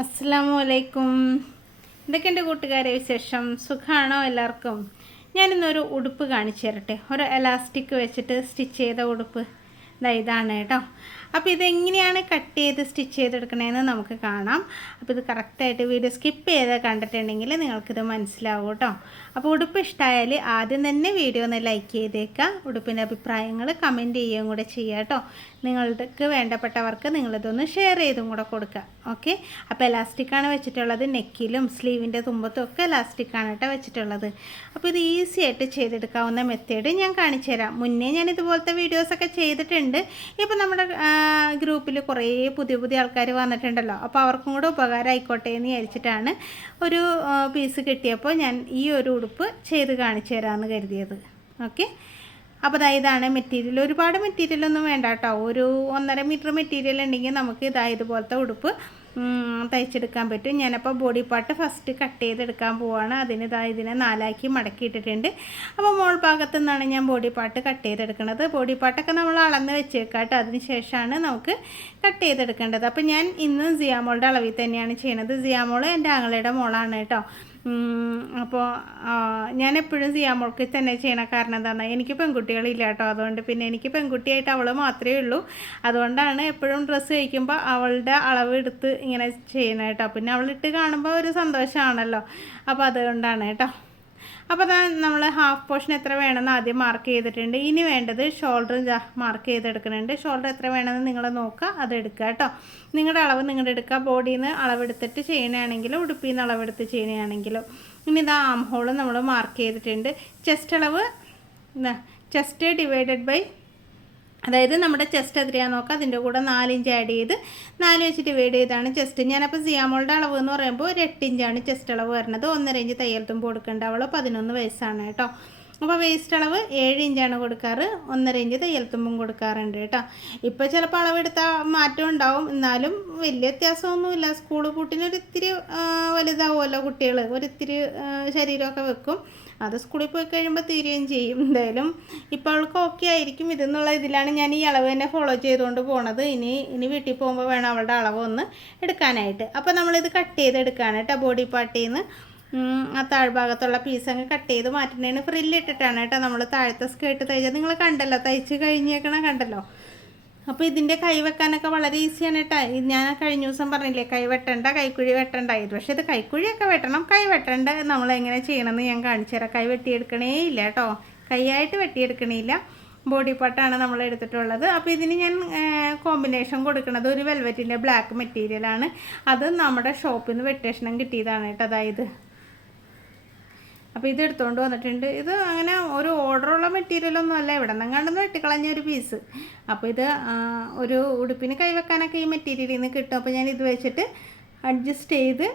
അസ്സലാമലൈക്കും. എന്തൊക്കെയുണ്ട് കൂട്ടുകാരെ വിശേഷം? സുഖമാണോ എല്ലാവർക്കും? ഞാനിന്നൊരു ഉടുപ്പ് കാണിച്ചു തരട്ടെ. ഒരു എലാസ്റ്റിക് വെച്ചിട്ട് സ്റ്റിച്ച് ചെയ്ത ഉടുപ്പ് ഇതാണ് കേട്ടോ. അപ്പോൾ ഇതെങ്ങനെയാണ് കട്ട് ചെയ്ത് സ്റ്റിച്ച് ചെയ്തെടുക്കണതെന്ന് നമുക്ക് കാണാം. അപ്പോൾ ഇത് കറക്റ്റായിട്ട് വീഡിയോ സ്കിപ്പ് ചെയ്ത് കണ്ടിട്ടുണ്ടെങ്കിൽ നിങ്ങൾക്കിത് മനസ്സിലാവും കേട്ടോ. അപ്പോൾ ഉടുപ്പ് ഇഷ്ടമായാൽ ആദ്യം തന്നെ വീഡിയോ ഒന്ന് ലൈക്ക് ചെയ്തേക്കുക. ഉടുപ്പിൻ്റെ അഭിപ്രായങ്ങൾ കമൻറ്റ് ചെയ്യുകയും കൂടെ ചെയ്യുക കേട്ടോ. നിങ്ങൾക്ക് വേണ്ടപ്പെട്ടവർക്ക് നിങ്ങളിതൊന്ന് ഷെയർ ചെയ്തും കൂടെ കൊടുക്കുക. ഓക്കെ. അപ്പോൾ എലാസ്റ്റിക്കാണ് വെച്ചിട്ടുള്ളത്. നെക്കിലും സ്ലീവിൻ്റെ തുമ്പത്തും ഒക്കെ എലാസ്റ്റിക്കാണ് കേട്ടോ വെച്ചിട്ടുള്ളത്. അപ്പോൾ ഇത് ഈസി ആയിട്ട് ചെയ്തെടുക്കാവുന്ന മെത്തേഡ് ഞാൻ കാണിച്ചു തരാം. മുന്നേ ഞാൻ ഇതുപോലത്തെ വീഡിയോസൊക്കെ ചെയ്തിട്ടുണ്ട്. ഇപ്പോൾ നമ്മുടെ ഗ്രൂപ്പിൽ കുറേ പുതിയ ആൾക്കാർ വന്നിട്ടുണ്ടല്ലോ. അപ്പോൾ അവർക്കും കൂടെ ഉപകാരം ആയിക്കോട്ടെ എന്ന് വിചാരിച്ചിട്ടാണ് ഒരു പീസ് കിട്ടിയപ്പോൾ ഞാൻ ഈ ഒരു ഉടുപ്പ് ചെയ്ത് കാണിച്ചു തരാമെന്ന് കരുതിയത്. ഓക്കെ. അപ്പോൾ ഇതാണ് മെറ്റീരിയൽ. ഒരുപാട് മെറ്റീരിയലൊന്നും വേണ്ട കേട്ടോ. ഒരു 1.5 മീറ്റർ മെറ്റീരിയൽ ഉണ്ടെങ്കിൽ നമുക്ക് ഇതുപോലത്തെ ഉടുപ്പ് തയ്ച്ചെടുക്കാൻ പറ്റും. ഞാനപ്പോൾ ബോഡി പാർട്ട് ഫസ്റ്റ് കട്ട് ചെയ്തെടുക്കാൻ പോവുകയാണ്. ഇതിനെ 4ആക്കി മടക്കിയിട്ടിട്ടുണ്ട്. അപ്പോൾ മോൾ ഭാഗത്തു നിന്നാണ് ഞാൻ ബോഡി പാർട്ട് കട്ട് ചെയ്തെടുക്കുന്നത്. ബോഡി പാർട്ടൊക്കെ നമ്മൾ അളന്ന് വെച്ചേക്കാം കേട്ടോ. അതിന് ശേഷമാണ് നമുക്ക് കട്ട് ചെയ്തെടുക്കേണ്ടത്. അപ്പോൾ ഞാൻ ഇന്ന് സിയാമോളുടെ അളവിൽ തന്നെയാണ് ചെയ്യുന്നത്. സിയാമോൾ എൻ്റെ ആങ്ങളയുടെ മോളാണ് കേട്ടോ. അപ്പോൾ ഞാൻ എപ്പോഴും സിയാമോൾക്ക് തന്നെ ചെയ്യണ കാരണം എന്താണ്, എനിക്ക് പെൺകുട്ടികളില്ല കേട്ടോ. അതുകൊണ്ട് പിന്നെ എനിക്ക് പെൺകുട്ടിയായിട്ട് അവൾ മാത്രമേ ഉള്ളൂ. അതുകൊണ്ടാണ് എപ്പോഴും ഡ്രസ്സ് തയ്ക്കുമ്പോൾ അവളുടെ അളവ് എടുത്ത് ഇങ്ങനെ ചെയ്യണം കേട്ടോ. പിന്നെ അവളിട്ട് കാണുമ്പോൾ ഒരു സന്തോഷമാണല്ലോ. അപ്പോൾ അതുകൊണ്ടാണ് കേട്ടോ. അപ്പോൾ നമ്മൾ ഹാഫ് പോർഷൻ എത്ര വേണമെന്ന് ആദ്യം മാർക്ക് ചെയ്തിട്ടുണ്ട്. ഇനി വേണ്ടത് ഷോൾഡർ മാർക്ക് ചെയ്തെടുക്കുന്നുണ്ട്. ഷോൾഡർ എത്ര വേണമെന്ന് നിങ്ങൾ നോക്കുക, അത് എടുക്കുക കേട്ടോ. നിങ്ങളുടെ അളവ് നിങ്ങളുടെ എടുക്കുക. ബോഡിയിൽ നിന്ന് അളവെടുത്തിട്ട് ചെയ്യണമെങ്കിലോ ഉടുപ്പിൽ നിന്ന് അളവെടുത്ത് ചെയ്യണമെങ്കിലോ. ഇനി ആം ഹോൾ നമ്മൾ മാർക്ക് ചെയ്തിട്ടുണ്ട്. ചെസ്റ്റ് അളവ് ചെസ്റ്റ് ഡിവൈഡഡ് ബൈ, അതായത് നമ്മുടെ ചെസ്റ്റ് എത്രയാണെന്ന് നോക്കാം. അതിൻ്റെ കൂടെ 4 ഇഞ്ച് ആഡ് ചെയ്ത് 4 വെച്ച് ഡിവൈഡ് ചെയ്താണ് ചെസ്റ്റ്. ഞാനപ്പോൾ സിയാമോളുടെ അളവ് എന്ന് പറയുമ്പോൾ ഒരു 8 ഇഞ്ചാണ് ചെസ്റ്റ് അളവ് വരുന്നത്. 1.5 ഇഞ്ച് തയ്യൽ തുമ്പ് കൊടുക്കേണ്ട. അവൾ 11 വയസ്സാണ് കേട്ടോ. അപ്പോൾ വേസ്റ്റ് അളവ് 7 ഇഞ്ചാണ് കൊടുക്കാറ്. 1.5 ഇഞ്ച് തയ്യൽ തുമ്പും കൊടുക്കാറുണ്ട് കേട്ടോ. ഇപ്പോൾ ചിലപ്പോൾ അളവെടുത്താൽ മാറ്റം ഉണ്ടാവും, എന്നാലും വലിയ വ്യത്യാസമൊന്നുമില്ല. സ്കൂൾ പൂട്ടിനൊരിത്തിരി വലുതാവുമല്ലോ കുട്ടികൾ, ഒരിത്തിരി ശരീരമൊക്കെ വെക്കും. അത് സ്കൂളിൽ പോയി കഴിയുമ്പോൾ തീരുകയും ചെയ്യും. എന്തായാലും ഇപ്പോൾ അവൾക്ക് ഓക്കെ ആയിരിക്കും. ഇതെന്നുള്ള ഇതിലാണ് ഞാൻ ഈ അളവ് തന്നെ ഫോളോ ചെയ്തുകൊണ്ട് പോണത്. ഇനി വീട്ടിൽ പോകുമ്പോൾ വേണം അവളുടെ അളവ് ഒന്ന് എടുക്കാനായിട്ട്. അപ്പോൾ നമ്മളിത് കട്ട് ചെയ്തെടുക്കുകയാണ് കേട്ടോ. ബോഡി പാർട്ടിൽ നിന്ന് ആ താഴ്ഭാഗത്തുള്ള പീസ് അങ്ങ് കട്ട് ചെയ്ത് മാറ്റുന്നതിന് ഫ്രില്ലിട്ടിട്ടാണ് കേട്ടോ നമ്മൾ താഴത്തെ സ്കേർട്ട് തയ്ച്ചത്. നിങ്ങൾ കണ്ടല്ലോ, തയ്ച്ച് കഴിഞ്ഞേക്കണം കണ്ടല്ലോ. അപ്പോൾ ഇതിൻ്റെ കൈ വെക്കാനൊക്കെ വളരെ ഈസിയാണ് കേട്ടോ. ഞാൻ കഴിഞ്ഞ ദിവസം പറഞ്ഞില്ലേ, കൈ വെട്ടണ്ട, കൈക്കുഴി വെട്ടണ്ട. പക്ഷേ ഇത് കൈക്കുഴിയൊക്കെ വെട്ടണം, കൈ വെട്ടണ്ട. നമ്മളെങ്ങനെ ചെയ്യണമെന്ന് ഞാൻ കാണിച്ചു തരാം. കൈ വെട്ടിയെടുക്കണേ ഇല്ല കേട്ടോ, കൈയായിട്ട് വെട്ടിയെടുക്കണില്ല. ബോഡി പാർട്ടാണ് നമ്മൾ എടുത്തിട്ടുള്ളത്. അപ്പോൾ ഇതിന് ഞാൻ കോമ്പിനേഷൻ കൊടുക്കുന്നത് ഒരു വെൽവെറ്റിൻ്റെ ബ്ലാക്ക് മെറ്റീരിയലാണ്. അത് നമ്മുടെ ഷോപ്പിൽ നിന്ന് വെട്ടേഷണം കിട്ടിയതാണ് കേട്ടോ. അതായത് അപ്പോൾ ഇത് എടുത്തുകൊണ്ട് വന്നിട്ടുണ്ട്. ഇത് അങ്ങനെ ഒരു ഓർഡറുള്ള മെറ്റീരിയലൊന്നും അല്ല, ഇവിടെ നിന്നെങ്ങാണ്ടെന്ന് വെട്ടിക്കളഞ്ഞ ഒരു പീസ്. അപ്പോൾ ഇത് ഒരു ഉടുപ്പിന് കൈവെക്കാനൊക്കെ ഈ മെറ്റീരിയലിൽ നിന്ന് കിട്ടും. അപ്പോൾ ഞാൻ ഇത് വെച്ചിട്ട് അഡ്ജസ്റ്റ് ചെയ്ത്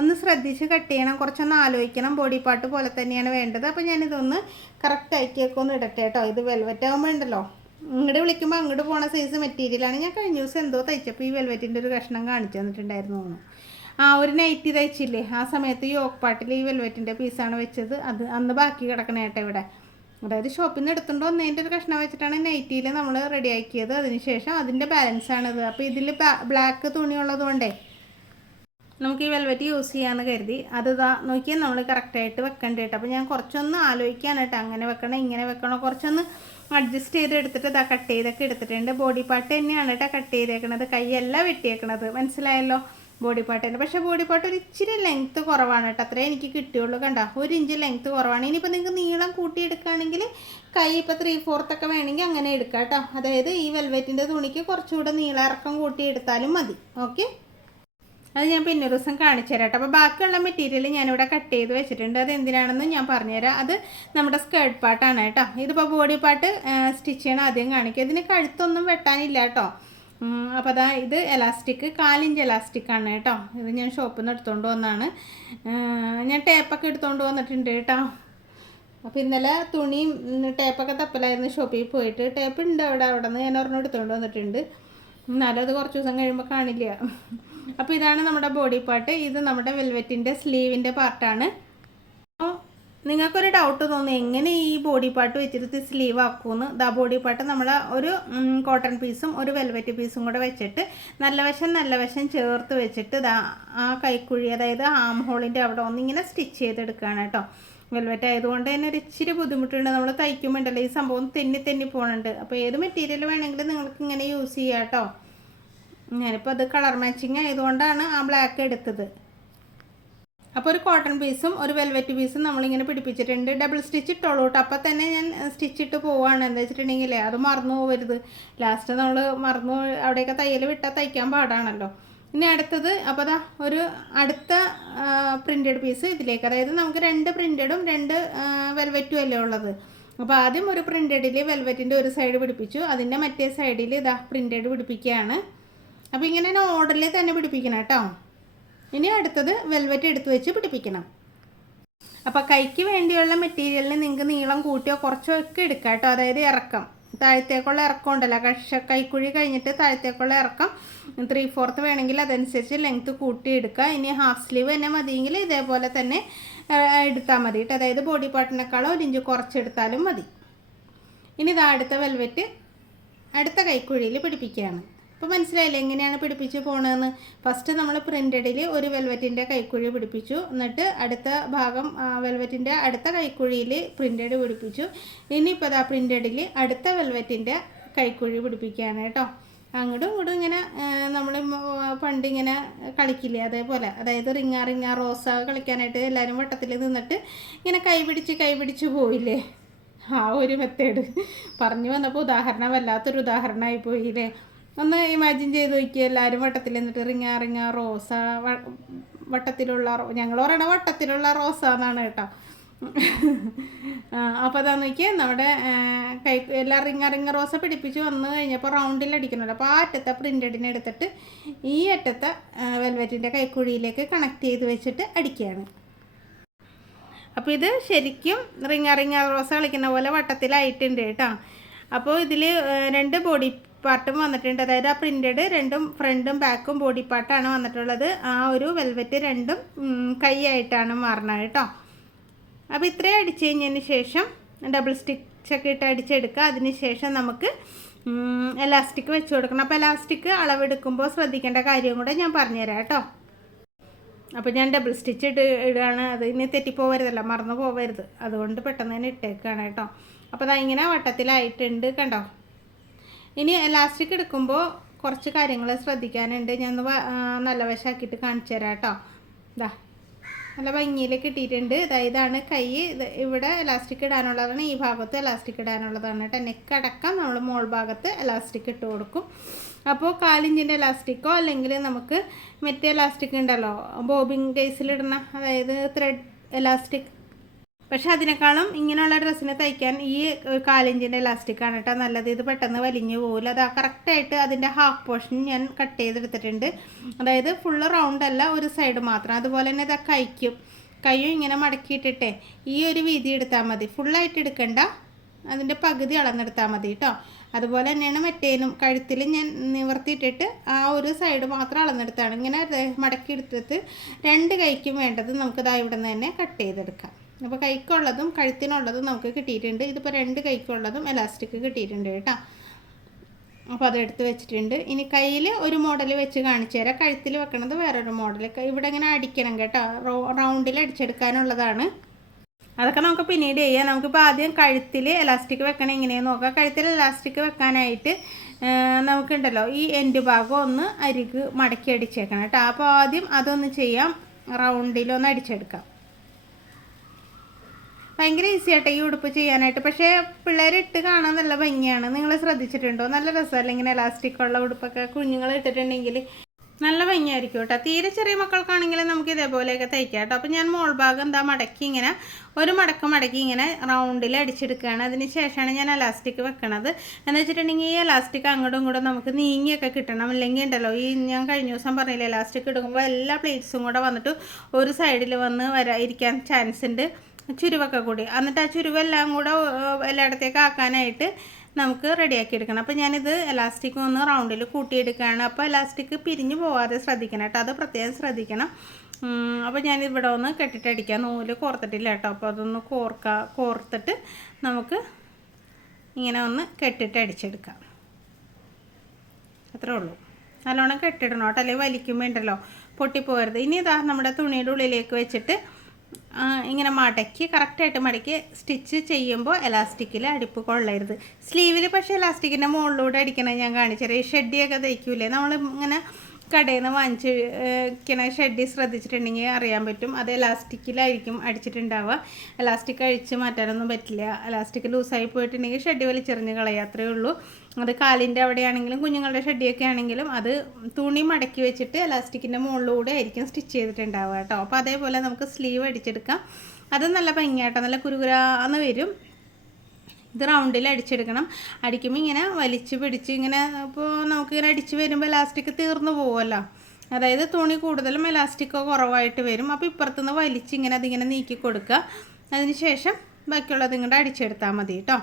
ഒന്ന് ശ്രദ്ധിച്ച് കട്ട് ചെയ്യണം, കുറച്ചൊന്ന് ആലോചിക്കണം. ബോഡി പാർട്ട് പോലെ തന്നെയാണ് വേണ്ടത്. അപ്പോൾ ഞാനിതൊന്ന് കറക്റ്റാക്കിയൊക്കെ ഒന്ന് ഇടട്ടെ കേട്ടോ. ഇത് വെൽവെറ്റ് ആകുമ്പോൾ ഉണ്ടല്ലോ, ഇങ്ങോട്ട് വിളിക്കുമ്പോൾ അങ്ങോട്ട് പോണ സൈസ് മെറ്റീരിയലാണ്. ഞാൻ കഴിഞ്ഞ ദിവസം എന്തോ തയ്ച്ചപ്പോൾ ഈ വെൽവെറ്റിൻ്റെ ഒരു കഷ്ണം കാണിച്ചു തന്നിട്ടുണ്ടായിരുന്നു തോന്നുന്നു. ഒരു നൈറ്റി തയ്ച്ചില്ലേ, ആ സമയത്ത് യോക്ക് പാട്ടിൽ ഈ വെൽവെറ്റിൻ്റെ പീസാണ് വെച്ചത്. അത് അന്ന് ബാക്കി കിടക്കണ കേട്ടോ ഇവിടെ. അതായത് ഷോപ്പിൽ നിന്ന് എടുത്തുകൊണ്ട് വന്നതിൻ്റെ ഒരു കഷ്ണം വെച്ചിട്ടാണ് നൈറ്റിയിൽ നമ്മൾ റെഡിയാക്കിയത്. അതിനുശേഷം അതിൻ്റെ ബാലൻസാണിത്. അപ്പോൾ ഇതിൽ ബ്ലാക്ക് തുണിയുള്ളത് കൊണ്ടേ നമുക്ക് ഈ വെൽവെറ്റ് യൂസ് ചെയ്യാമെന്ന് കരുതി. അത് നോക്കിയാൽ നമ്മൾ കറക്റ്റായിട്ട് വെക്കേണ്ട കേട്ടോ. അപ്പോൾ ഞാൻ കുറച്ചൊന്ന് ആലോചിക്കാൻ കേട്ടോ, അങ്ങനെ വെക്കണോ ഇങ്ങനെ വെക്കണോ, കുറച്ചൊന്ന് അഡ്ജസ്റ്റ് ചെയ്ത് എടുത്തിട്ട് കട്ട് ചെയ്തൊക്കെ എടുത്തിട്ടുണ്ട്. ബോഡി പാർട്ട് തന്നെയാണ് കേട്ടോ കട്ട് ചെയ്തേക്കണത്, കൈയല്ല വെട്ടിയേക്കണത്. മനസ്സിലായല്ലോ ബോഡി പാർട്ടിൻ്റെ. പക്ഷേ ബോഡി പാർട്ട് ഒരു ഇച്ചിരി ലെങ്ത്ത് കുറവാണ് കേട്ടോ. അത്രേ എനിക്ക് കിട്ടിയുള്ളൂ. കണ്ടോ, 1 ഇഞ്ച് ലെങ്ത്ത് കുറവാണ്. ഇനിയിപ്പോൾ നിങ്ങൾക്ക് നീളം കൂട്ടിയെടുക്കുകയാണെങ്കിൽ കൈ ഇപ്പോൾ 3/4 വേണമെങ്കിൽ അങ്ങനെ എടുക്കാം കേട്ടോ. അതായത് ഈ വെൽവെറ്റിൻ്റെ തുണിക്ക് കുറച്ചുകൂടെ നീളം ഇറക്കം കൂട്ടിയെടുത്താലും മതി. ഓക്കെ. അത് ഞാൻ പിന്നെ ഒരു ദിവസം കാണിച്ചു തരാം കേട്ടോ. അപ്പോൾ ബാക്കിയുള്ള മെറ്റീരിയൽ ഞാനിവിടെ കട്ട് ചെയ്ത് വെച്ചിട്ടുണ്ട്. അത് എന്തിനാണെന്ന് ഞാൻ പറഞ്ഞുതരാം. അത് നമ്മുടെ സ്കേർട്ട് പാർട്ടാണ് കേട്ടോ. ഇതിപ്പോൾ ബോഡി പാർട്ട് സ്റ്റിച്ച് ചെയ്യണം ആദ്യം കാണിക്കുക. ഇതിന് കഴുത്തൊന്നും വെട്ടാനില്ല കേട്ടോ. അപ്പോൾ ഇത് എലാസ്റ്റിക് 4 ഇഞ്ച് എലാസ്റ്റിക്കാണ് കേട്ടോ. ഇത് ഞാൻ ഷോപ്പിൽ നിന്ന് എടുത്തുകൊണ്ട് വന്നതാണ്. ഞാൻ ടേപ്പൊക്കെ എടുത്തുകൊണ്ട് വന്നിട്ടുണ്ട് കേട്ടോ. അപ്പോൾ ഇന്നലെ തുണിയും ടേപ്പൊക്കെ തപ്പലായിരുന്നു ഷോപ്പിൽ പോയിട്ട്. ടേപ്പ് ഉണ്ട് അവിടെ നിന്ന് ഞാൻ ഒരെണ്ണം എടുത്തുകൊണ്ട് വന്നിട്ടുണ്ട്. എന്നാലും അത് കുറച്ച് ദിവസം കഴിയുമ്പോൾ കാണില്ല. അപ്പോൾ ഇതാണ് നമ്മുടെ ബോഡി പാർട്ട്. ഇത് നമ്മുടെ വെൽവെറ്റിൻ്റെ സ്ലീവിൻ്റെ പാർട്ടാണ്. നിങ്ങൾക്കൊരു ഡൗട്ട് തോന്നി എങ്ങനെ ഈ ബോഡി പാർട്ട് വെച്ചിട്ട് സ്ലീവ് ആക്കുമെന്ന്. ദാ ബോഡി പാർട്ട് നമ്മൾ ഒരു കോട്ടൺ പീസും ഒരു വെൽവെറ്റ് പീസും കൂടെ വെച്ചിട്ട് നല്ല വശം ചേർത്ത് വെച്ചിട്ട് ദാ ആ കൈക്കുഴി, അതായത് ആം ഹോളിൻ്റെ അവിടെ ഒന്നിങ്ങനെ സ്റ്റിച്ച് ചെയ്തെടുക്കുകയാണ് കേട്ടോ. വെൽവെറ്റ് ആയതുകൊണ്ട് തന്നെ ഒരു ഇച്ചിരി ബുദ്ധിമുട്ടുണ്ട്. നമ്മൾ തയ്ക്കുമ്പോണ്ടല്ലോ ഈ സംഭവം തെന്നി പോകുന്നുണ്ട്. അപ്പോൾ ഏത് മെറ്റീരിയൽ വേണമെങ്കിലും നിങ്ങൾക്ക് ഇങ്ങനെ യൂസ് ചെയ്യാം കേട്ടോ. ഞാനിപ്പോൾ അത് കളർ മാച്ചിങ് ആയതുകൊണ്ടാണ് ആ ബ്ലാക്ക് എടുത്തത്. അപ്പോൾ ഒരു കോട്ടൺ പീസും ഒരു വെൽവെറ്റ് പീസും നമ്മളിങ്ങനെ പിടിപ്പിച്ചിട്ടുണ്ട്. ഡബിൾ സ്റ്റിച്ച് ഇട്ടോളൂ കേട്ടോ. അപ്പോൾ തന്നെ ഞാൻ സ്റ്റിച്ചിട്ട് പോവുകയാണ്. എന്താ വെച്ചിട്ടുണ്ടെങ്കിൽ അത് മറന്നു പോകരുത്. ലാസ്റ്റ് നമ്മൾ അവിടെയൊക്കെ തയ്യൽ വിട്ടാൽ തയ്ക്കാൻ പാടാണല്ലോ. ഇനി അടുത്തത് അപ്പോൾ അതാ ഒരു അടുത്ത പ്രിൻറ്റഡ് പീസ് ഇതിലേക്ക്, അതായത് നമുക്ക് 2 പ്രിൻറ്റഡും 2 വെൽവെറ്റും അല്ലേ ഉള്ളത്. അപ്പോൾ ആദ്യം ഒരു പ്രിൻറ്റഡിൽ വെൽവെറ്റിൻ്റെ ഒരു സൈഡ് പിടിപ്പിച്ചു, അതിൻ്റെ മറ്റേ സൈഡിൽ ഇതാ പ്രിൻറ്റഡ് പിടിപ്പിക്കുകയാണ്. അപ്പോൾ ഇങ്ങനെ ഓർഡറിൽ തന്നെ പിടിപ്പിക്കണം കേട്ടോ. ഇനി അടുത്തത് വെൽവെറ്റ് എടുത്ത് വെച്ച് പിടിപ്പിക്കണം. അപ്പോൾ കൈക്ക് വേണ്ടിയുള്ള മെറ്റീരിയലിന് നിങ്ങൾക്ക് നീളം കൂട്ടിയോ കുറച്ചോ ഒക്കെ എടുക്കാം കേട്ടോ. അതായത് ഇറക്കം, താഴത്തേക്കുള്ള ഇറക്കം ഉണ്ടല്ലോ, കൈക്കുഴി കഴിഞ്ഞിട്ട് താഴത്തേക്കുള്ള ഇറക്കം 3/4 വേണമെങ്കിൽ അതനുസരിച്ച് ലെങ്ത്ത് കൂട്ടി എടുക്കുക. ഇനി ഹാഫ് സ്ലീവ് തന്നെ മതിയെങ്കിൽ ഇതേപോലെ തന്നെ എടുത്താൽ മതി കേട്ടോ. അതായത് ബോഡി പാർട്ടിനേക്കാളോ 1 ഇഞ്ച് കുറച്ചെടുത്താലും മതി. ഇനി ഇതാ അടുത്ത വെൽവെറ്റ് അടുത്ത കൈക്കുഴിയിൽ പിടിപ്പിക്കുകയാണ്. അപ്പോൾ മനസ്സിലായില്ലേ എങ്ങനെയാണ് പിടിപ്പിച്ച് പോകണമെന്ന്. ഫസ്റ്റ് നമ്മൾ പ്രിൻറ്റഡിൽ ഒരു വെൽവെറ്റിൻ്റെ കൈക്കുഴി പിടിപ്പിച്ചു, എന്നിട്ട് അടുത്ത ഭാഗം വെൽവെറ്റിൻ്റെ അടുത്ത കൈക്കുഴിയിൽ പ്രിൻറ്റഡ് പിടിപ്പിച്ചു. ഇനിയിപ്പോൾ അതാ പ്രിൻറ്റഡിൽ അടുത്ത വെൽവെറ്റിൻ്റെ കൈക്കുഴി പിടിപ്പിക്കുകയാണ് കേട്ടോ. അങ്ങോട്ടും ഇങ്ങോട്ടും ഇങ്ങനെ നമ്മൾ പണ്ടിങ്ങനെ കളിക്കില്ലേ അതേപോലെ, അതായത് റിങ്ങ റോസ കളിക്കാനായിട്ട് എല്ലാവരും വട്ടത്തിൽ നിന്നിട്ട് ഇങ്ങനെ കൈപിടിച്ച് പോയില്ലേ, ആ ഒരു മെത്തേഡ് പറഞ്ഞു വന്നപ്പോൾ ഉദാഹരണം വല്ലാത്തൊരു ഉദാഹരണമായി പോയില്ലേ. ഒന്ന് ഇമാജിൻ ചെയ്ത് നോക്കിയാൽ എല്ലാവരും വട്ടത്തിൽ നിന്നിട്ട് റിങ്ങ റോസ, വട്ടത്തിലുള്ള ഞങ്ങൾ പറയണ വട്ടത്തിലുള്ള റോസ എന്നാണ് കേട്ടോ. അപ്പോൾ അതാ നോക്കിയാൽ നമ്മുടെ എല്ലാ റിങ്ങ റോസ പിടിപ്പിച്ച് വന്നു കഴിഞ്ഞപ്പോൾ റൗണ്ടിൽ അടിക്കണമല്ലോ. അപ്പോൾ ആ അറ്റത്തെ പ്രിൻറ്റഡിനെ എടുത്തിട്ട് ഈ അറ്റത്തെ വെൽവെറ്റിൻ്റെ കൈക്കുഴിയിലേക്ക് കണക്ട് ചെയ്ത് വെച്ചിട്ട് അടിക്കുകയാണ്. അപ്പോൾ ഇത് ശരിക്കും റിങ്ങ റോസ കളിക്കുന്ന പോലെ വട്ടത്തിലായിട്ടുണ്ട് കേട്ടോ. അപ്പോൾ ഇതിൽ 2 ബോഡി പാർട്ടും വന്നിട്ടുണ്ട്. അതായത് ആ പ്രിൻറ്റഡ് 2ഉം ഫ്രണ്ടും ബാക്കും ബോഡി പാർട്ടാണ് വന്നിട്ടുള്ളത്. ആ ഒരു വെൽവെറ്റ് 2ഉം കൈ ആയിട്ടാണ് മാറുന്നത് കേട്ടോ. അപ്പോൾ ഇത്രയും അടിച്ച് കഴിഞ്ഞതിന് ശേഷം ഡബിൾ സ്റ്റിച്ചൊക്കെ ഇട്ട് അടിച്ചെടുക്കുക. അതിന് ശേഷം നമുക്ക് എലാസ്റ്റിക് വെച്ച് കൊടുക്കണം. അപ്പോൾ എലാസ്റ്റിക് അളവെടുക്കുമ്പോൾ ശ്രദ്ധിക്കേണ്ട കാര്യം കൂടെ ഞാൻ പറഞ്ഞുതരാം കേട്ടോ. അപ്പോൾ ഞാൻ ഡബിൾ സ്റ്റിച്ച് ഇടുകയാണ്. അത് ഇനി തെറ്റിപ്പോവരുതല്ലോ, മറന്നു പോവരുത്, അതുകൊണ്ട് പെട്ടെന്ന് തന്നെ ഇട്ടേക്കാണ് കേട്ടോ. അപ്പോൾ അതാ ഇങ്ങനെ വട്ടത്തിലായിട്ടുണ്ട് കണ്ടോ. ഇനി എലാസ്റ്റിക് എടുക്കുമ്പോൾ കുറച്ച് കാര്യങ്ങൾ ശ്രദ്ധിക്കാനുണ്ട്. ഞാൻ നല്ല വശമാക്കിയിട്ട് കാണിച്ചു തരാം കേട്ടോ. ഇതാ നല്ല ഭംഗിയിൽ കിട്ടിയിട്ടുണ്ട്. ഇതാണ് കൈ, ഇവിടെ എലാസ്റ്റിക് ഇടാനുള്ളതാണ്, ഈ ഭാഗത്ത് എലാസ്റ്റിക് ഇടാനുള്ളതാണ് കേട്ടോ. നെക്കടക്കം നമ്മൾ മോൾ ഭാഗത്ത് എലാസ്റ്റിക് ഇട്ട് കൊടുക്കും. അപ്പോൾ 1/4 ഇഞ്ചിൻ്റെ എലാസ്റ്റിക്കോ അല്ലെങ്കിൽ നമുക്ക് മറ്റേ എലാസ്റ്റിക് ഉണ്ടല്ലോ ബോബിൻ കേസിലിടുന്ന, അതായത് ത്രെഡ് എലാസ്റ്റിക്, പക്ഷെ അതിനേക്കാളും ഇങ്ങനെയുള്ള ഡ്രസ്സിന് തയ്ക്കാൻ ഈ 1/4 ഇഞ്ചിൻ്റെ എലാസ്റ്റിക്കാണ് കേട്ടോ നല്ലത്. ഇത് പെട്ടെന്ന് വലിഞ്ഞു പോകില്ല. അത് കറക്റ്റായിട്ട് അതിൻ്റെ ഹാഫ് പോർഷൻ ഞാൻ കട്ട് ചെയ്തെടുത്തിട്ടുണ്ട്. അതായത് ഫുള്ള് റൗണ്ട് അല്ല, ഒരു സൈഡ് മാത്രം. അതുപോലെ തന്നെ ഇതാ കൈയും ഇങ്ങനെ മടക്കിയിട്ടിട്ടേ ഈ ഒരു വീതി എടുത്താൽ മതി, ഫുള്ളായിട്ട് എടുക്കണ്ട, അതിൻ്റെ പകുതി അളന്നെടുത്താൽ മതി കേട്ടോ. അതുപോലെ തന്നെയാണ് മറ്റേനും കഴുത്തിൽ ഞാൻ നിവർത്തിയിട്ടിട്ട് ആ ഒരു സൈഡ് മാത്രം അളന്നെടുത്താണ്. ഇങ്ങനെ മടക്കി എടുത്തിട്ട് 2 കൈക്കും വേണ്ടത് നമുക്കിതാ ഇവിടെ നിന്ന് തന്നെ കട്ട് ചെയ്തെടുക്കാം. അപ്പോൾ കൈക്കുള്ളതും കഴുത്തിനുള്ളതും നമുക്ക് കിട്ടിയിട്ടുണ്ട്. ഇതിപ്പോൾ 2 കൈക്കുള്ളതും എലാസ്റ്റിക് കിട്ടിയിട്ടുണ്ട് കേട്ടോ. അപ്പോൾ അതെടുത്ത് വെച്ചിട്ടുണ്ട്. ഇനി കയ്യിൽ ഒരു മോഡൽ വെച്ച് കാണിച്ചു തരാം. കഴുത്തിൽ വെക്കണത് വേറൊരു മോഡൽ. ഇവിടെ ഇങ്ങനെ അടിക്കണം കേട്ടോ, റൗണ്ടിൽ അടിച്ചെടുക്കാനുള്ളതാണ്. അതൊക്കെ നമുക്ക് പിന്നീട് ചെയ്യാം. നമുക്കിപ്പോൾ ആദ്യം കഴുത്തിൽ എലാസ്റ്റിക് വെക്കണം എങ്ങനെയാണെന്ന് നോക്കാം. കഴുത്തിൽ എലാസ്റ്റിക് വെക്കാനായിട്ട് നമുക്കുണ്ടല്ലോ ഈ എൻഡ് ഭാഗം ഒന്ന് അരിക് മടക്കി അടിച്ചേക്കണം കേട്ടോ. അപ്പോൾ ആദ്യം അതൊന്ന് ചെയ്യാം, റൗണ്ടിലൊന്ന് അടിച്ചെടുക്കാം. ഭയങ്കര ഈസി ആയിട്ട് ഈ ഉടുപ്പ് ചെയ്യാനായിട്ട്. പക്ഷേ പിള്ളേരിട്ട് കാണാൻ നല്ല ഭംഗിയാണ്. നിങ്ങൾ ശ്രദ്ധിച്ചിട്ടുണ്ടോ? നല്ല രസമല്ല ഇങ്ങനെ എലാസ്റ്റിക്കുള്ള ഉടുപ്പൊക്കെ കുഞ്ഞുങ്ങൾ ഇട്ടിട്ടുണ്ടെങ്കിൽ നല്ല ഭംഗിയായിരിക്കും കേട്ടോ. തീരെ ചെറിയ മക്കൾക്കാണെങ്കിൽ നമുക്ക് ഇതേപോലെയൊക്കെ തയ്ക്കാം കേട്ടോ. അപ്പോൾ ഞാൻ മോൾ ഭാഗം എന്താ മടക്കി ഇങ്ങനെ ഒരു മടക്കി ഇങ്ങനെ റൗണ്ടിൽ അടിച്ചെടുക്കുകയാണ്. അതിന് ശേഷമാണ് ഞാൻ എലാസ്റ്റിക് വെക്കണത്. എന്ന് വെച്ചിട്ടുണ്ടെങ്കിൽ ഈ എലാസ്റ്റിക് അങ്ങോട്ടും ഇങ്ങോട്ടും നമുക്ക് നീങ്ങിയൊക്കെ കിട്ടണം. അല്ലെങ്കിൽ ഉണ്ടല്ലോ ഈ ഞാൻ കഴിഞ്ഞ ദിവസം പറഞ്ഞില്ല, എലാസ്റ്റിക് എടുക്കുമ്പോൾ എല്ലാ പ്ലേറ്റ്സും കൂടെ വന്നിട്ട് ഒരു സൈഡിൽ വന്ന് ഇരിക്കാൻ ചാൻസ് ഉണ്ട്, ചുരുവൊക്കെ കൂടി. എന്നിട്ട് ആ ചുരുവെല്ലാം കൂടെ എല്ലായിടത്തേക്ക് ആക്കാനായിട്ട് നമുക്ക് റെഡിയാക്കി എടുക്കണം. അപ്പോൾ ഞാനിത് എലാസ്റ്റിക് ഒന്ന് റൗണ്ടിൽ കൂട്ടിയെടുക്കുകയാണ്. അപ്പോൾ എലാസ്റ്റിക് പിരിഞ്ഞു പോകാതെ ശ്രദ്ധിക്കണം കേട്ടോ, അത് പ്രത്യേകം ശ്രദ്ധിക്കണം. അപ്പോൾ ഞാനിവിടെ ഒന്ന് കെട്ടിട്ടടിക്കാം. നൂല് കോർത്തിട്ടില്ല കേട്ടോ. അപ്പോൾ അതൊന്ന് കോർത്തിട്ട് നമുക്ക് ഇങ്ങനെ ഒന്ന് കെട്ടിട്ട് അടിച്ചെടുക്കാം. അത്രേ ഉള്ളൂ. നല്ലോണം കെട്ടിടണം കേട്ടോ, അല്ലെങ്കിൽ വലിക്കുമ്പോൾ ഉണ്ടല്ലോ പൊട്ടിപ്പോകരുത്. ഇനി ഇതാ നമ്മുടെ തുണിയുടെ ഉള്ളിലേക്ക് വെച്ചിട്ട് ഇങ്ങനെ മടക്കി കറക്റ്റായിട്ട് മടക്കി സ്റ്റിച്ച് ചെയ്യുമ്പോൾ എലാസ്റ്റിക്കിൽ അടിപ്പ് കൊള്ളരുത്. സ്ലീവിൽ പക്ഷേ എലാസ്റ്റിക്കിൻ്റെ മുകളിലൂടെ അടിക്കണത് ഞാൻ കാണിച്ചത്. ഈ ഷെഡിയൊക്കെ തയ്ക്കൂലേ, നമ്മൾ ഇങ്ങനെ കടയിൽ നിന്ന് വാങ്ങിച്ചിരിക്കണ ഷെഡി ശ്രദ്ധിച്ചിട്ടുണ്ടെങ്കിൽ അറിയാൻ പറ്റും. അത് എലാസ്റ്റിക്കിലായിരിക്കും അടിച്ചിട്ടുണ്ടാവുക. എലാസ്റ്റിക് അഴിച്ച് മാറ്റാനൊന്നും പറ്റില്ല. എലാസ്റ്റിക് ലൂസായി പോയിട്ടുണ്ടെങ്കിൽ ഷെഡി വലിച്ചെറിഞ്ഞ് കളയുക, അത്രയേ ഉള്ളൂ. അത് കാലിൻ്റെ അവിടെയാണെങ്കിലും കുഞ്ഞുങ്ങളുടെ ഷെഡിയൊക്കെ ആണെങ്കിലും അത് തുണി മടക്കി വെച്ചിട്ട് എലാസ്റ്റിക്കിൻ്റെ മുകളിലൂടെ ആയിരിക്കും സ്റ്റിച്ച് ചെയ്തിട്ടുണ്ടാവുക കേട്ടോ. അപ്പോൾ അതേപോലെ നമുക്ക് സ്ലീവ് അടിച്ചെടുക്കാം. അത് നല്ല ഭംഗിയാട്ടോ, നല്ല കുരുകുരാന്ന് വരും. ഇത് റൗണ്ടിൽ അടിച്ചെടുക്കണം. അടിക്കുമ്പോൾ ഇങ്ങനെ വലിച്ച് പിടിച്ച് ഇങ്ങനെ, ഇപ്പോൾ നമുക്കിങ്ങനെ അടിച്ച് വരുമ്പോൾ എലാസ്റ്റിക് തീർന്നു പോകുമല്ലോ. അതായത് തുണി കൂടുതലും എലാസ്റ്റിക്കോ കുറവായിട്ട് വരും. അപ്പോൾ ഇപ്പുറത്തുനിന്ന് വലിച്ച് ഇങ്ങനെ അതിങ്ങനെ നീക്കി കൊടുക്കുക. അതിന് ശേഷം ബാക്കിയുള്ളത് ഇങ്ങോട്ട് അടിച്ചെടുത്താൽ മതി കേട്ടോ.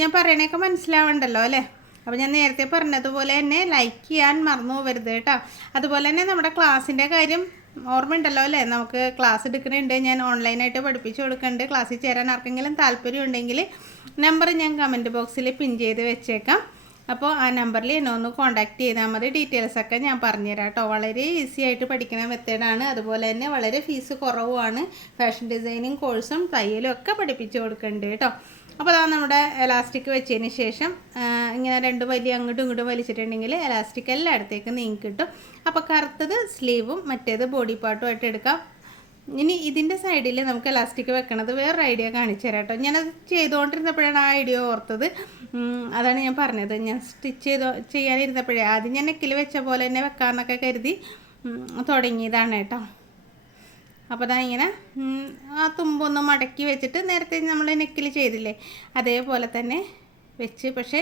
ഞാൻ പറയണേക്കെ മനസ്സിലാവണ്ടല്ലോ അല്ലേ. അപ്പോൾ ഞാൻ നേരത്തെ പറഞ്ഞതുപോലെ തന്നെ ലൈക്ക് ചെയ്യാൻ മറന്നു പോകരുത് കേട്ടോ. അതുപോലെ തന്നെ നമ്മുടെ ക്ലാസ്സിൻ്റെ കാര്യം ഓർമ്മയുണ്ടല്ലോ അല്ലേ. നമുക്ക് ക്ലാസ് എടുക്കുന്നുണ്ട്, ഞാൻ ഓൺലൈനായിട്ട് പഠിപ്പിച്ചു കൊടുക്കുന്നുണ്ട്. ക്ലാസ്സിൽ ചേരാൻ ആർക്കെങ്കിലും താല്പര്യം ഉണ്ടെങ്കിൽ നമ്പർ ഞാൻ കമൻറ്റ് ബോക്സിൽ പിൻ ചെയ്ത് വെച്ചേക്കാം. അപ്പോൾ ആ നമ്പറിൽ എന്നെ ഒന്ന് കോൺടാക്റ്റ് ചെയ്താൽ മതി. ഡീറ്റെയിൽസൊക്കെ ഞാൻ പറഞ്ഞുതരാം കേട്ടോ. വളരെ ഈസി ആയിട്ട് പഠിക്കുന്ന മെത്തേഡാണ്. അതുപോലെ തന്നെ വളരെ ഫീസ് കുറവുമാണ്. ഫാഷൻ ഡിസൈനിങ് കോഴ്സും തയ്യലും ഒക്കെ പഠിപ്പിച്ചു കൊടുക്കുന്നുണ്ട് കേട്ടോ. അപ്പോൾ അതാണ് നമ്മുടെ എലാസ്റ്റിക് വെച്ചതിന് ശേഷം ഇങ്ങനെ രണ്ട് വലിയ അങ്ങോട്ടും ഇങ്ങോട്ടും വലിച്ചിട്ടുണ്ടെങ്കിൽ എലാസ്റ്റിക് എല്ലായിടത്തേക്കും നീങ്ങി കിട്ടും. അപ്പോൾ കറുത്തത് സ്ലീവും മറ്റേത് ബോഡി പാർട്ടുമായിട്ട് എടുക്കാം. ഇനി ഇതിൻ്റെ സൈഡിൽ നമുക്ക് എലാസ്റ്റിക് വെക്കണത് വേറൊരു ഐഡിയ കാണിച്ചു തരാം കേട്ടോ. ഞാനത് ചെയ്തുകൊണ്ടിരുന്നപ്പോഴാണ് ആ ഐഡിയ ഓർത്തത്. അതാണ് ഞാൻ പറഞ്ഞത്. ഞാൻ സ്റ്റിച്ച് ചെയ്യാനിരുന്നപ്പോഴേ ആദ്യം ഞാൻ നെക്കിൽ വെച്ച പോലെ തന്നെ വെക്കാമെന്നൊക്കെ കരുതി തുടങ്ങിയതാണ് കേട്ടോ. അപ്പോൾ അതാ ഇങ്ങനെ ആ തുമ്പൊന്ന് മടക്കി വെച്ചിട്ട് നേരത്തെ നമ്മൾ നെക്കിൽ ചെയ്തില്ലേ അതേപോലെ തന്നെ വെച്ച്, പക്ഷേ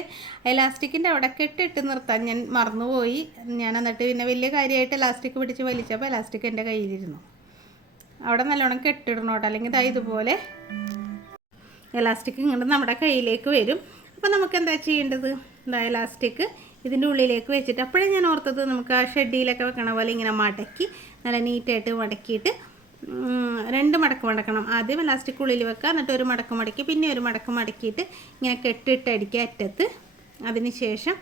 എലാസ്റ്റിക്കിൻ്റെ അവിടെ കെട്ടിട്ട് നിർത്താൻ ഞാൻ മറന്നുപോയി. ഞാൻ എന്നിട്ട് പിന്നെ വലിയ കാര്യമായിട്ട് എലാസ്റ്റിക് പിടിച്ച് വലിച്ചപ്പോൾ എലാസ്റ്റിക് എൻ്റെ കയ്യിലിരുന്നു. അവിടെ നല്ലോണം കെട്ടിടണം കേട്ടോ, അല്ലെങ്കിൽ ഇതാ ഇതുപോലെ എലാസ്റ്റിക് ഇങ്ങോട്ട് നമ്മുടെ കയ്യിലേക്ക് വരും. അപ്പോൾ നമുക്ക് എന്താ ചെയ്യേണ്ടത്, ഇതാ എലാസ്റ്റിക് ഇതിൻ്റെ ഉള്ളിലേക്ക് വെച്ചിട്ട് അപ്പോഴേ ഞാൻ ഓർത്തത് നമുക്ക് ആ ഷെഡിയിലൊക്കെ വെക്കണ പോലെ ഇങ്ങനെ മടക്കി നല്ല നീറ്റായിട്ട് മടക്കിയിട്ട് രണ്ട് മടക്ക് മടക്കണം. ആദ്യം എലാസ്റ്റിക് ഉള്ളിൽ വെക്കുക, എന്നിട്ട് ഒരു മടക്ക് മടക്കി പിന്നെ ഒരു മടക്ക് മടക്കിയിട്ട് ഇങ്ങനെ കെട്ടിട്ട് അടിക്കുക അറ്റത്ത്. അതിന് ശേഷം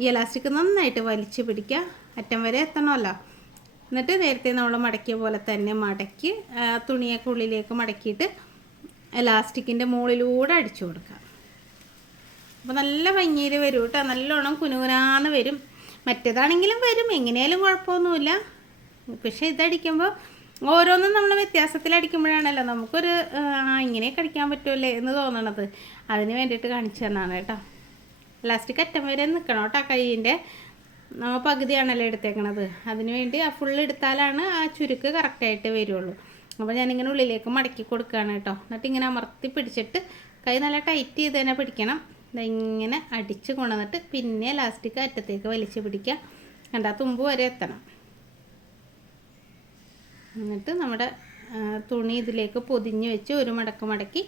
ഈ എലാസ്റ്റിക് നന്നായിട്ട് വലിച്ച് പിടിക്കുക, അറ്റം വരെ എത്തണമല്ലോ. എന്നിട്ട് നേരത്തെ നമ്മൾ മടക്കിയ പോലെ തന്നെ മടക്കി തുണിയൊക്കെ ഉള്ളിലേക്ക് മടക്കിയിട്ട് എലാസ്റ്റിക്കിൻ്റെ മുകളിലൂടെ അടിച്ചു കൊടുക്കുക. അപ്പോൾ നല്ല ഭംഗിയിൽ വരും കേട്ടോ, നല്ലോണം കുനുകുനാന്ന് വരും. മറ്റേതാണെങ്കിലും വരും, എങ്ങനെയാലും കുഴപ്പമൊന്നുമില്ല. പക്ഷേ ഇതടിക്കുമ്പോൾ ഓരോന്നും നമ്മൾ വ്യത്യാസത്തിലടിക്കുമ്പോഴാണല്ലോ നമുക്കൊരു ഇങ്ങനെയൊക്കെ അടിക്കാൻ പറ്റുമല്ലേ എന്ന് തോന്നണത്. അതിന് വേണ്ടിയിട്ട് കാണിച്ചു തന്നാണ് കേട്ടോ. എലാസ്റ്റിക് അറ്റം വരെ നിൽക്കണം കേട്ടോ. കൈയിൻ്റെ നമ്മൾ പകുതിയാണല്ലോ എടുത്തേക്കണത്. അതിന് വേണ്ടി ആ ഫുള്ള് എടുത്താലാണ് ആ ചുരുക്ക് കറക്റ്റായിട്ട് വരുള്ളൂ. അപ്പോൾ ഞാനിങ്ങനെ ഉള്ളിലേക്ക് മടക്കി കൊടുക്കുകയാണ് കേട്ടോ. എന്നിട്ട് ഇങ്ങനെ അമർത്തി പിടിച്ചിട്ട് കൈ നല്ല ടൈറ്റ് ചെയ്ത് തന്നെ പിടിക്കണം. ഇങ്ങനെ അടിച്ച് കൊണ്ടുവന്നിട്ട് പിന്നെ എലാസ്റ്റിക് അറ്റത്തേക്ക് വലിച്ച് പിടിക്കുക. കണ്ടാ തുമ്പ് വരെ എത്തണം. എന്നിട്ട് നമ്മുടെ തുണി ഇതിലേക്ക് പൊതിഞ്ഞ് വെച്ച് ഒരു മടക്ക് മടക്കി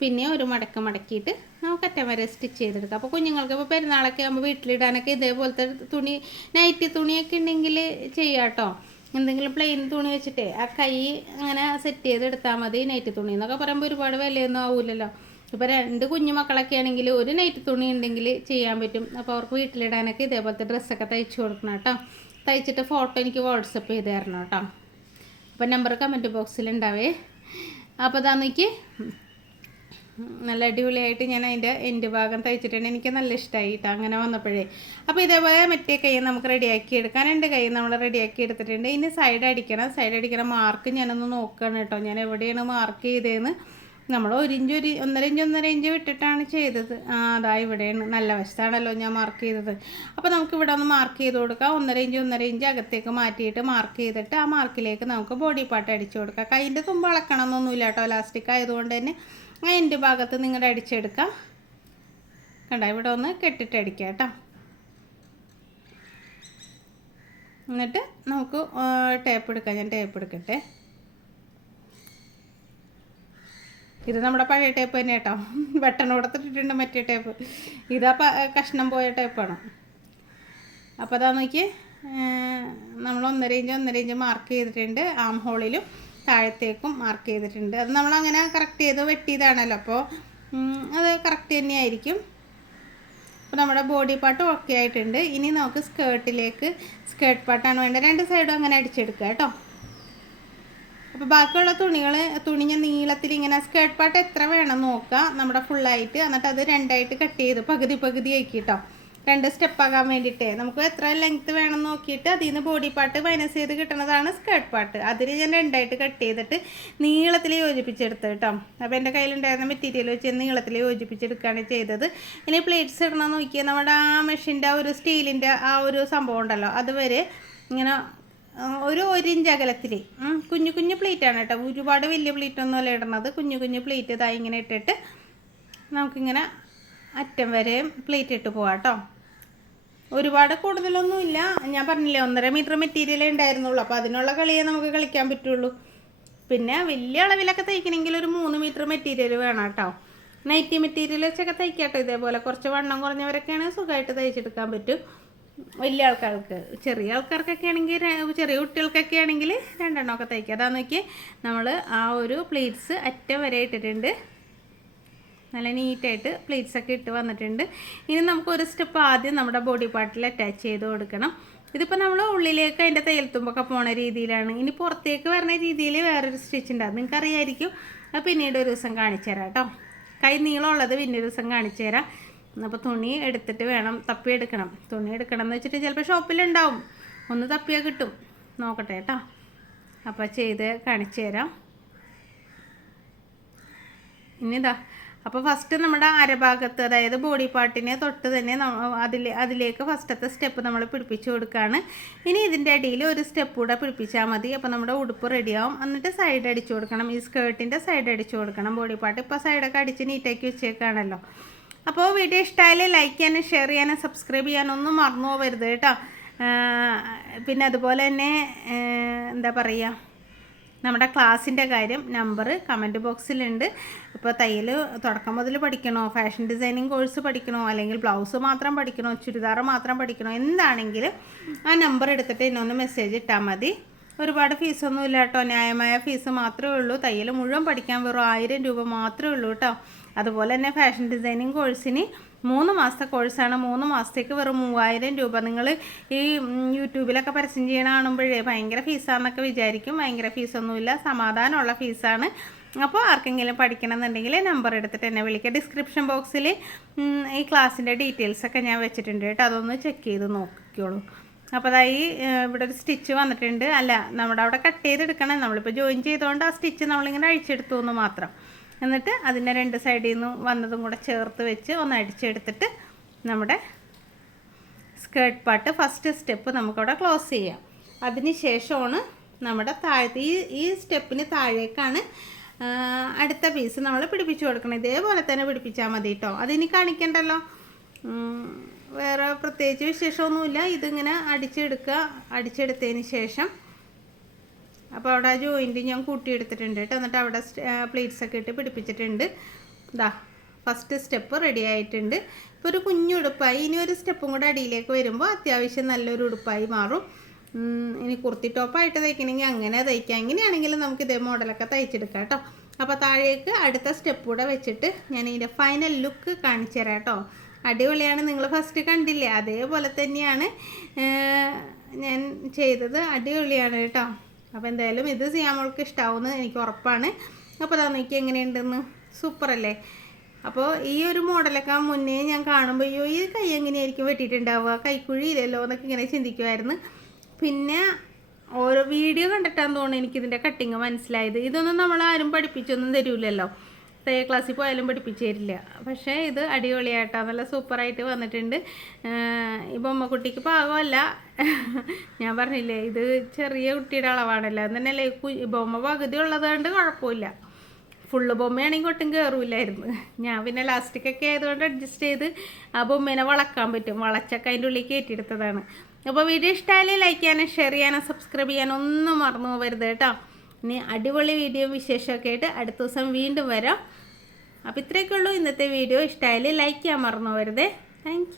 പിന്നെ ഒരു മടക്ക് മടക്കിയിട്ട് നമുക്ക് അറ്റം വരെ സ്റ്റിച്ച് ചെയ്തെടുക്കാം. അപ്പോൾ കുഞ്ഞുങ്ങൾക്ക് ഇപ്പോൾ പെരുന്നാളൊക്കെ ആകുമ്പോൾ വീട്ടിലിടാനൊക്കെ ഇതേപോലത്തെ തുണി നൈറ്റി തുണിയൊക്കെ ഉണ്ടെങ്കിൽ ചെയ്യാം കേട്ടോ. എന്തെങ്കിലും പ്ലെയിൻ തുണി വെച്ചിട്ടേ ആ കൈ അങ്ങനെ സെറ്റ് ചെയ്തെടുത്താൽ മതി. നൈറ്റി തുണി എന്നൊക്കെ പറയുമ്പോൾ ഒരുപാട് വിലയൊന്നും ആവില്ലല്ലോ. ഇപ്പോൾ രണ്ട് കുഞ്ഞു മക്കളൊക്കെ ആണെങ്കിൽ ഒരു നൈറ്റി തുണി ഉണ്ടെങ്കിൽ ചെയ്യാൻ പറ്റും. അപ്പോൾ അവർക്ക് വീട്ടിലിടാനൊക്കെ ഇതേപോലത്തെ ഡ്രസ്സൊക്കെ തയ്ച്ച് കൊടുക്കണം കേട്ടോ. തയ്ച്ചിട്ട് ഫോട്ടോ എനിക്ക് വാട്സപ്പ് ചെയ്ത് തരണം കേട്ടോ. അപ്പോൾ നമ്പർ കമൻറ്റ് ബോക്സിലുണ്ടാവേ. അപ്പോൾ അതാണെനിക്ക് നല്ല അടിപൊളിയായിട്ട് ഞാൻ അതിൻ്റെ എൻഡ് ഭാഗം തയ്ച്ചിട്ടുണ്ട്. എനിക്ക് നല്ല ഇഷ്ടമായി കേട്ടോ അങ്ങനെ വന്നപ്പോഴേ. അപ്പോൾ ഇതേപോലെ മറ്റേ കൈ നമുക്ക് റെഡിയാക്കി എടുക്കാൻ, രണ്ട് കൈ നമ്മൾ റെഡിയാക്കി എടുത്തിട്ടുണ്ട്. ഇനി സൈഡ് അടിക്കണം. സൈഡ് അടിക്കണ മാർക്ക് ഞാനൊന്ന് നോക്കണം കേട്ടോ. ഞാൻ എവിടെയാണ് മാർക്ക് ചെയ്തതെന്ന്. നമ്മൾ 1 ഇഞ്ച് വിട്ടിട്ടാണ് ചെയ്തത്. അതാ ഇവിടെയാണ്, നല്ല വശത്താണല്ലോ ഞാൻ മാർക്ക് ചെയ്തത്. അപ്പോൾ നമുക്ക് ഇവിടെ ഒന്ന് മാർക്ക് ചെയ്ത് കൊടുക്കാം. 1 ഇഞ്ച് അകത്തേക്ക് മാറ്റിയിട്ട് മാർക്ക് ചെയ്തിട്ട് ആ മാർക്കിലേക്ക് നമുക്ക് ബോഡി പാർട്ട് അടിച്ചു കൊടുക്കാം. കൈൻ്റെ തുമ്പ് അളക്കണമെന്നൊന്നുമില്ല കേട്ടോ, എലാസ്റ്റിക് ആയതുകൊണ്ട് തന്നെ അതിൻ്റെ ഭാഗത്ത് നിങ്ങളുടെ അടിച്ചെടുക്കാം. കണ്ടോ, ഇവിടെ ഒന്ന് കെട്ടിട്ട് അടിക്കാം കേട്ടോ. എന്നിട്ട് നമുക്ക് ടേപ്പ് എടുക്കാം. ഞാൻ ടേപ്പ് എടുക്കട്ടെ. ഇത് നമ്മുടെ പഴയ ടേപ്പ് തന്നെ കേട്ടോ. വെട്ടണം കൊടുത്തിട്ടിട്ടുണ്ട് മറ്റേ ടേപ്പ്. ഇതാ കഷ്ണം പോയ ടേപ്പാണ്. അപ്പോൾ അതാ നോക്കി നമ്മൾ 1.5 ഇഞ്ച് മാർക്ക് ചെയ്തിട്ടുണ്ട്. ആം ഹോളിലും താഴത്തേക്കും മാർക്ക് ചെയ്തിട്ടുണ്ട്. അത് നമ്മളങ്ങനെ കറക്റ്റ് ചെയ്ത് വെട്ടിയതാണല്ലോ, അപ്പോൾ അത് കറക്റ്റ് തന്നെയായിരിക്കും. അപ്പോൾ നമ്മുടെ ബോഡി പാർട്ട് ഓക്കെ ആയിട്ടുണ്ട്. ഇനി നമുക്ക് സ്കേർട്ട് പാർട്ടാണ് വേണ്ടത്. 2 സൈഡും അങ്ങനെ അടിച്ചെടുക്കുക കേട്ടോ. അപ്പോൾ ബാക്കിയുള്ള തുണി ഞാൻ നീളത്തിൽ ഇങ്ങനെ സ്കേർട്ട് പാർട്ട് എത്ര വേണം നോക്കുക നമ്മുടെ ഫുള്ളായിട്ട്. എന്നിട്ട് അത് 2ആയിട്ട് കട്ട് ചെയ്ത് പകുതി ആക്കി കേട്ടോ. 2 സ്റ്റെപ്പാകാൻ വേണ്ടിയിട്ട് നമുക്ക് എത്ര ലെങ്ത്ത് വേണം നോക്കിയിട്ട് അതിൽ നിന്ന് ബോഡി പാർട്ട് മൈനസ് ചെയ്ത് കിട്ടുന്നതാണ് സ്കേർട്ട് പാർട്ട്. അതിന് ഞാൻ 2ആയിട്ട് കട്ട് ചെയ്തിട്ട് നീളത്തിൽ യോജിപ്പിച്ചെടുത്ത് കേട്ടോ. അപ്പോൾ എൻ്റെ കയ്യിലുണ്ടായിരുന്ന മെറ്റീരിയൽ വെച്ച് നീളത്തിൽ യോജിപ്പിച്ചെടുക്കുകയാണ് ചെയ്തത്. ഇനി പ്ലേറ്റ്സ് ഇടണം നോക്കിയാൽ നമ്മുടെ ആ മെഷീൻ്റെ ഒരു സ്റ്റീലിൻ്റെ ആ ഒരു സംഭവം ഉണ്ടല്ലോ, അതുവരെ ഇങ്ങനെ ഒരു ഇഞ്ച് അകലത്തിൽ കുഞ്ഞു പ്ലേറ്റാണ് കേട്ടോ. ഒരുപാട് വലിയ പ്ലേറ്റൊന്നുമല്ല ഇടണത്, കുഞ്ഞു പ്ലേറ്റ് ഇതായി ഇങ്ങനെ ഇട്ടിട്ട് നമുക്കിങ്ങനെ അറ്റം വരെ പ്ലേറ്റ് ഇട്ട് പോവാം കേട്ടോ. ഒരുപാട് കൂടുതലൊന്നുമില്ല, ഞാൻ പറഞ്ഞില്ലേ 1.5 മീറ്റർ മെറ്റീരിയലേ ഉണ്ടായിരുന്നുള്ളൂ. അപ്പോൾ അതിനുള്ള കളിയേ നമുക്ക് കളിക്കാൻ പറ്റുള്ളൂ. പിന്നെ വലിയ അളവിലൊക്കെ തയ്ക്കണമെങ്കിൽ ഒരു 3 മീറ്റർ മെറ്റീരിയൽ വേണം കേട്ടോ. നൈറ്റി മെറ്റീരിയൽ വെച്ചൊക്കെ തയ്ക്കാട്ടോ. ഇതേപോലെ കുറച്ച് വണ്ണം കുറഞ്ഞവരൊക്കെയാണ് സുഖമായിട്ട് തയ്ച്ചെടുക്കാൻ പറ്റും. വലിയ ആൾക്കാർക്ക്, ചെറിയ ആൾക്കാർക്കൊക്കെ ആണെങ്കിൽ, ചെറിയ കുട്ടികൾക്കൊക്കെ ആണെങ്കിൽ 2 എണ്ണമൊക്കെ തയ്ക്കുക. അതാന്ന് നോക്കി നമ്മൾ ആ ഒരു പ്ലേറ്റ്സ് അറ്റം വരെ ഇട്ടിട്ടുണ്ട്. നല്ല നീറ്റായിട്ട് പ്ലേറ്റ്സൊക്കെ ഇട്ട് വന്നിട്ടുണ്ട്. ഇനി നമുക്ക് ഒരു സ്റ്റെപ്പ് ആദ്യം നമ്മുടെ ബോഡി പാർട്ടിൽ അറ്റാച്ച് ചെയ്ത് കൊടുക്കണം. ഇതിപ്പോൾ നമ്മൾ ഉള്ളിലേക്ക് അതിൻ്റെ തയ്യൽത്തുമ്പൊക്കെ പോണ രീതിയിലാണ്. ഇനി പുറത്തേക്ക് വരുന്ന രീതിയിൽ വേറൊരു സ്റ്റിച്ച് ഉണ്ട്, അത് നിങ്ങൾക്ക് അറിയാമായിരിക്കും. അത് പിന്നീട് ഒരു ദിവസം കാണിച്ചു തരാം കേട്ടോ. കൈ നീളമുള്ളത് പിന്നീട് ദിവസം കാണിച്ചു തരാം. അപ്പോൾ തുണി എടുത്തിട്ട് വേണം തപ്പിയെടുക്കണം. തുണി എടുക്കണം എന്ന് വെച്ചിട്ട് ചിലപ്പോൾ ഷോപ്പിലുണ്ടാവും, ഒന്ന് തപ്പിയാൽ കിട്ടും. നോക്കട്ടെ കേട്ടോ. അപ്പോൾ ചെയ്ത് കാണിച്ചു തരാം. ഇനിതാ, അപ്പോൾ ഫസ്റ്റ് നമ്മുടെ അരഭാഗത്ത്, അതായത് ബോഡി പാർട്ടിനെ തൊട്ട് തന്നെ അതിലേക്ക് ഫസ്റ്റത്തെ സ്റ്റെപ്പ് നമ്മൾ പിടിപ്പിച്ച് കൊടുക്കുകയാണ്. ഇനി ഇതിൻ്റെ അടിയിൽ ഒരു സ്റ്റെപ്പ് കൂടെ പിടിപ്പിച്ചാൽ മതി. അപ്പോൾ നമ്മുടെ ഉടുപ്പ് റെഡിയാവും. എന്നിട്ട് സൈഡ് അടിച്ചു കൊടുക്കണം. ഈ സ്കേർട്ടിൻ്റെ സൈഡ് അടിച്ചു കൊടുക്കണം. ബോഡി പാർട്ട് ഇപ്പോൾ സൈഡൊക്കെ അടിച്ച് നീറ്റാക്കി വെച്ചേക്കാണല്ലോ. അപ്പോൾ വീഡിയോ ഇഷ്ടമായാലും ലൈക്ക് ചെയ്യാനും ഷെയർ ചെയ്യാനും സബ്സ്ക്രൈബ് ചെയ്യാനൊന്നും മറന്നു പോകരുത് കേട്ടോ. പിന്നെ അതുപോലെ തന്നെ എന്താ പറയുക, നമ്മുടെ ക്ലാസ്സിൻ്റെ കാര്യം നമ്പർ കമൻറ്റ് ബോക്സിലുണ്ട്. ഇപ്പോൾ തയ്യൽ തുടക്കം മുതൽ പഠിക്കണോ, ഫാഷൻ ഡിസൈനിങ് കോഴ്സ് പഠിക്കണോ, അല്ലെങ്കിൽ ബ്ലൗസ് മാത്രം പഠിക്കണോ, ചുരിദാർ മാത്രം പഠിക്കണോ, എന്താണെങ്കിലും ആ നമ്പർ എടുത്തിട്ട് എന്നൊന്ന് മെസ്സേജ് ഇട്ടാൽ മതി. ഒരുപാട് ഫീസൊന്നും ഇല്ല കേട്ടോ, ന്യായമായ ഫീസ് മാത്രമേ ഉള്ളൂ. തയ്യൽ മുഴുവൻ പഠിക്കാൻ വെറും 1000 രൂപ മാത്രമേ ഉള്ളൂ കേട്ടോ. അതുപോലെ തന്നെ ഫാഷൻ ഡിസൈനിങ് കോഴ്സിന് 3 മാസത്തെ കോഴ്സാണ്. 3 മാസത്തേക്ക് വെറും 3000 രൂപ. നിങ്ങൾ ഈ യൂട്യൂബിലൊക്കെ പരസ്യം ചെയ്യണ കാണുമ്പോഴേ ഭയങ്കര ഫീസാണെന്നൊക്കെ വിചാരിക്കും. ഭയങ്കര ഫീസൊന്നുമില്ല, സമാധാനമുള്ള ഫീസാണ്. അപ്പോൾ ആർക്കെങ്കിലും പഠിക്കണമെന്നുണ്ടെങ്കിൽ നമ്പർ എടുത്തിട്ട് എന്നെ വിളിക്കുക. ഡിസ്ക്രിപ്ഷൻ ബോക്സിൽ ഈ ക്ലാസ്സിൻ്റെ ഡീറ്റെയിൽസൊക്കെ ഞാൻ വെച്ചിട്ടുണ്ട് കേട്ടോ, അതൊന്ന് ചെക്ക് ചെയ്ത് നോക്കിക്കോളൂ. അപ്പോൾ അതായി ഇവിടെ ഒരു സ്റ്റിച്ച് വന്നിട്ടുണ്ട്. അല്ല, നമ്മുടെ അവിടെ കട്ട് ചെയ്തെടുക്കണം. നമ്മളിപ്പോൾ ജോയിൻ ചെയ്തുകൊണ്ട് ആ സ്റ്റിച്ച് നമ്മളിങ്ങനെ അഴിച്ചെടുത്തു എന്ന് മാത്രം. എന്നിട്ട് അതിൻ്റെ 2 സൈഡിൽ നിന്ന് വന്നതും കൂടെ ചേർത്ത് വെച്ച് ഒന്ന് അടിച്ചെടുത്തിട്ട് നമ്മുടെ സ്കേർട്ട് പാർട്ട് ഫസ്റ്റ് സ്റ്റെപ്പ് നമുക്കവിടെ ക്ലോസ് ചെയ്യാം. അതിന് ശേഷമാണ് നമ്മുടെ താഴത്തെ ഈ സ്റ്റെപ്പിന് താഴേക്കാണ് അടുത്ത പീസ് നമ്മൾ പിടിപ്പിച്ച് കൊടുക്കണം. ഇതേപോലെ തന്നെ പിടിപ്പിച്ചാൽ മതി കേട്ടോ. അതിനി കാണിക്കണ്ടല്ലോ, വേറെ പ്രത്യേകിച്ച് വിശേഷമൊന്നുമില്ല. ഇതിങ്ങനെ അടിച്ചെടുത്തതിന് ശേഷം അപ്പോൾ അവിടെ ജോയിൻറ്റ് ഞാൻ കൂട്ടിയെടുത്തിട്ടുണ്ട് കേട്ടോ. എന്നിട്ട് അവിടെ പ്ലേറ്റ്സൊക്കെ ഇട്ട് പിടിപ്പിച്ചിട്ടുണ്ട്. ഇതാ ഫസ്റ്റ് സ്റ്റെപ്പ് റെഡി ആയിട്ടുണ്ട്. ഇപ്പോൾ ഒരു കുഞ്ഞുടുപ്പായി. ഇനി ഒരു സ്റ്റെപ്പും കൂടെ അടിയിലേക്ക് വരുമ്പോൾ അത്യാവശ്യം നല്ലൊരു ഉടുപ്പായി മാറും. ഇനി കുർത്തി ടോപ്പായിട്ട് തയ്ക്കണമെങ്കിൽ അങ്ങനെ തയ്ക്കാം. ഇങ്ങനെയാണെങ്കിലും നമുക്ക് ഇതേ മോഡലൊക്കെ തയ്ച്ചെടുക്കാം കേട്ടോ. അപ്പോൾ താഴേക്ക് അടുത്ത സ്റ്റെപ്പ് കൂടെ വെച്ചിട്ട് ഞാൻ ഇതിൻ്റെ ഫൈനൽ ലുക്ക് കാണിച്ചു തരാം കേട്ടോ. അടിപൊളിയാണ്. നിങ്ങൾ ഫസ്റ്റ് കണ്ടില്ലേ, അതേപോലെ തന്നെയാണ് ഞാൻ ചെയ്തത്. അടിപൊളിയാണ് കേട്ടോ. അപ്പോൾ എന്തായാലും ഇത് സിയാമോൾക്ക് ഇഷ്ടാവുമെന്ന് എനിക്ക് ഉറപ്പാണ്. അപ്പോൾ അതാ നോക്കി എങ്ങനെയുണ്ടെന്ന്, സൂപ്പറല്ലേ. അപ്പോൾ ഈ ഒരു മോഡലൊക്കെ മുന്നേ ഞാൻ കാണുമ്പോൾ അയ്യോ ഈ കൈ എങ്ങനെയായിരിക്കും വെട്ടിയിട്ടുണ്ടാവുക, കൈക്കുഴിയില്ലല്ലോ എന്നൊക്കെ ഇങ്ങനെ ചിന്തിക്കുമായിരുന്നു. പിന്നെ ഓരോ വീഡിയോ കണ്ടിട്ടാന്ന് തോന്നുന്നു എനിക്കിതിൻ്റെ കട്ടിങ് മനസ്സിലായത്. ഇതൊന്നും നമ്മളാരും പഠിപ്പിച്ചൊന്നും തരൂലല്ലോ, തയ്യൽ ക്ലാസ്സിൽ പോയാലും പഠിപ്പിച്ചു തരില്ല. പക്ഷേ ഇത് അടിപൊളിയായിട്ടോ, നല്ല സൂപ്പറായിട്ട് വന്നിട്ടുണ്ട്. ഈ ബൊമ്മക്കുട്ടിക്ക് പാകമല്ല, ഞാൻ പറഞ്ഞില്ലേ ഇത് ചെറിയ കുട്ടിയുടെ അളവാണല്ലോ, എന്നല്ലേ ബൊമ്മ പകുതി ഉള്ളത് കൊണ്ട് കുഴപ്പമില്ല. ഫുള്ള് ബൊമ്മയാണെങ്കിൽ ഒട്ടും കയറില്ലായിരുന്നു. ഞാൻ പിന്നെ ലാസ്റ്റിക്കൊക്കെ ആയതുകൊണ്ട് അഡ്ജസ്റ്റ് ചെയ്ത് ആ ബൊമ്മേനെ വളക്കാൻ പറ്റും, വളച്ചൊക്കെ അതിൻ്റെ ഉള്ളിൽ കയറ്റിയെടുത്തതാണ്. അപ്പോൾ വീഡിയോ ഇഷ്ടമായാലും ലൈക്ക് ചെയ്യാനും ഷെയർ ചെയ്യാനും സബ്സ്ക്രൈബ് ചെയ്യാനും ഒന്നും മറന്നു പോകരുത് കേട്ടോ. ഇനി അടിപൊളി വീഡിയോ വിശേഷമൊക്കെ ആയിട്ട് അടുത്ത ദിവസം വീണ്ടും വരാം. അപ്പോൾ ഇത്രയൊക്കെ ഉള്ളൂ ഇന്നത്തെ വീഡിയോ. ഇഷ്ടമായാലും ലൈക്ക് ചെയ്യാൻ മറന്നു പോകരുതേ. താങ്ക്